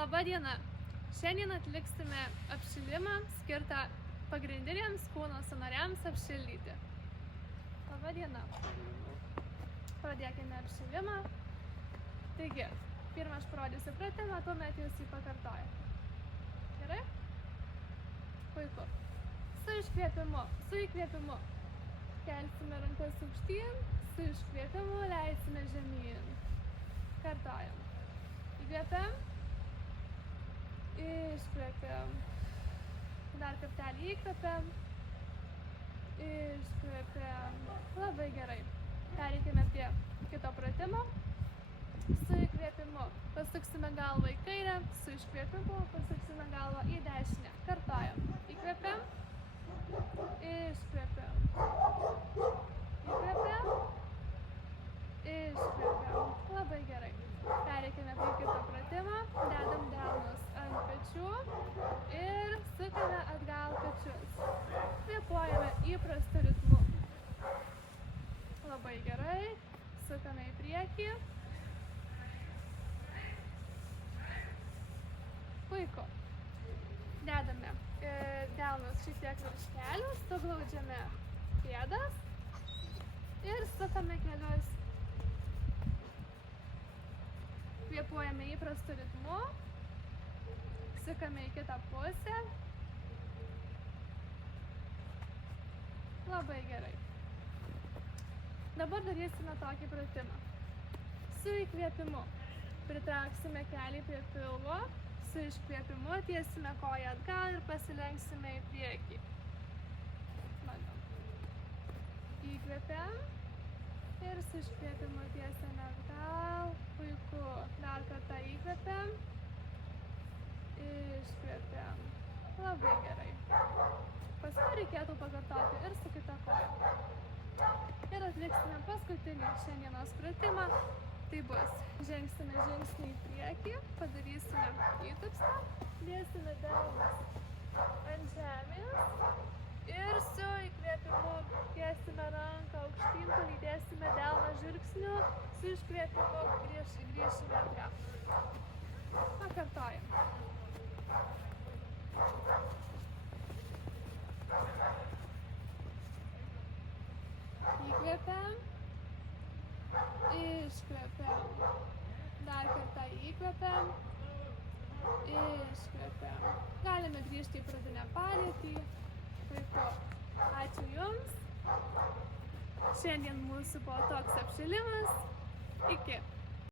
Labą dieną! Šiandien atliksime apšilimą skirtą pagrindiniams kūno sąnariams apšildyti. Labą dieną! Pradėkime apšilimą. Taigi, pirmą aš parodysiu pratimą, tuomet jūs jį pakartojate. Gerai? Puiku. Su įkvėpimu kelsime rankas aukštyn, su iškvėpimu leisime žemyn. Kartojam. Įkvėpiam. Iškvėpiam. Dar kartelį įkvėpiam. Iškvėpiam. Labai gerai. Pereikime prie kito pratimo. Su įkvėpimu pasuksime galvą į kairę, su iškvėpimu pasuksime galvą į dešinę. Kartojam. Įkvėpiam. Iškvėpiam. Įkvėpiam. Iškvėpiam. Labai gerai. Pereikime prie kito pratimo. Dedam delnus ant pečių ir sukame atgal pečius. Kvėpuojame įprastu ritmu. Labai gerai. Sukame į priekį. Puiku. Dedame delnus šiek tiek virš kelių, suglaudžiame pėdas ir sukame kelius. Kvėpuojame įprastu ritmu, sukame į kitą pusę. Labai gerai. Dabar darysime tokį pratimą. Su įkvėpimu pritrauksime kelį prie pilvo, su iškvėpimu tiesime koją atgal ir pasilenksime į priekį. Bandom. Įkvėpiam. Ir su iškvėpimu tiesiame atgal. Puiku. Dar kartą įkvėpiam. Iškvėpiam. Labai gerai. Paskui reikėtų pakartoti ir su kita koja. Ir atliksime paskutinį šiandienos pratimą. Tai bus, žengsime žingsnį į priekį, padarysime įtupstą, dėsime delnus ant žemės. Ir su įkvėpimu tiesime ranką aukštyn, palydėsime delną žvilgsniu, su iškvėpimu grįšime atgal. Pakartojam. Įkvėpiam. Iškvėpiam. Dar kartą įkvėpiam. Iškvėpiam. Galime grįžti į pradinę padėtį. Puiku. Ačiū Jums. Šiandien mūsų buvo toks apšilimas. Iki.